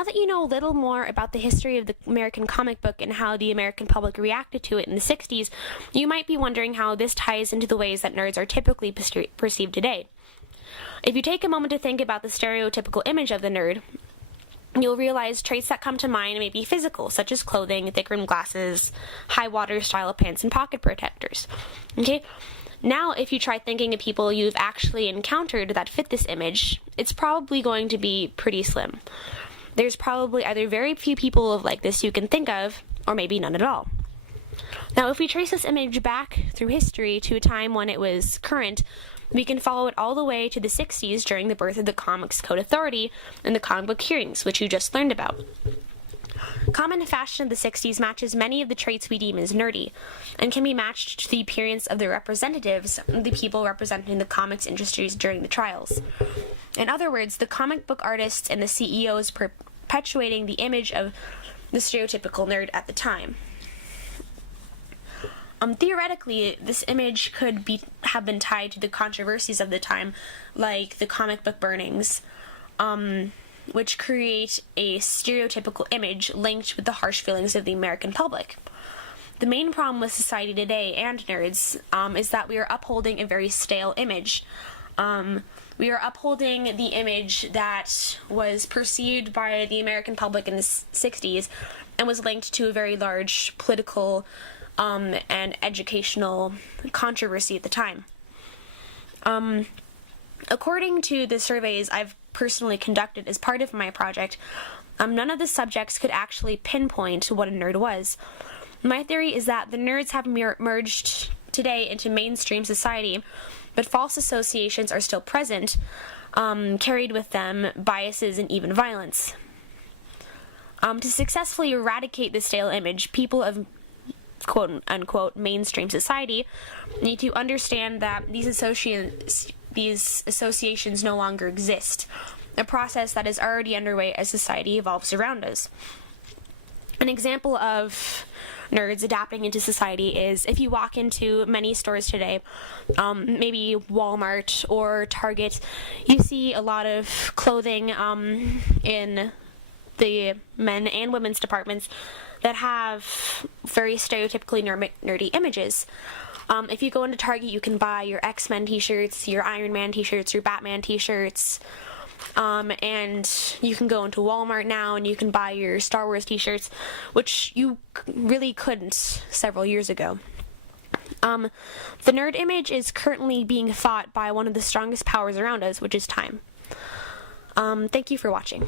Now that you know a little more about the history of the American comic book and how the American public reacted to it in the 60s, you might be wondering how this ties into the ways that nerds are typically perceived today. If you take a moment to think about the stereotypical image of the nerd, you'll realize traits that come to mind may be physical, such as clothing, thick-rimmed glasses, high-water style pants, and pocket protectors. Okay? Now, if you try thinking of people you've actually encountered that fit this image, it's probably going to be pretty slim. There's probably either very few people like this you can think of, or maybe none at all. Now, if we trace this image back through history to a time when it was current, we can follow it all the way to the 60s during the birth of the Comics Code Authority and the comic book hearings, which you just learned about. Common fashion of the 60s matches many of the traits we deem as nerdy, and can be matched to the appearance of the representatives, the people representing the comics industries during the trials. In other words, the comic book artists and the CEOs perpetuating the image of the stereotypical nerd at the time. Theoretically, this image could have been tied to the controversies of the time, like the comic book burnings, which create a stereotypical image linked with the harsh feelings of the American public. The main problem with society today and nerds is that we are upholding a very stale image. We are upholding the image that was perceived by the American public in the 60s and was linked to a very large political and educational controversy at the time. According to the surveys I've personally conducted as part of my project, none of the subjects could actually pinpoint what a nerd was. My theory is that the nerds have merged today into mainstream society, but false associations are still present, carried with them biases and even violence. To successfully eradicate the stale image, people of quote-unquote mainstream society need to understand that these associations no longer exist, a process that is already underway as society evolves around us. An example of nerds adapting into society is if you walk into many stores today, maybe Walmart or Target, you see a lot of clothing in the men and women's departments that have very stereotypically nerdy images. If you go into Target, you can buy your X-Men t-shirts, your Iron Man t-shirts, your Batman t-shirts, and you can go into Walmart now and you can buy your Star Wars t-shirts, which you really couldn't several years ago. The nerd image is currently being fought by one of the strongest powers around us, which is time. Thank you for watching.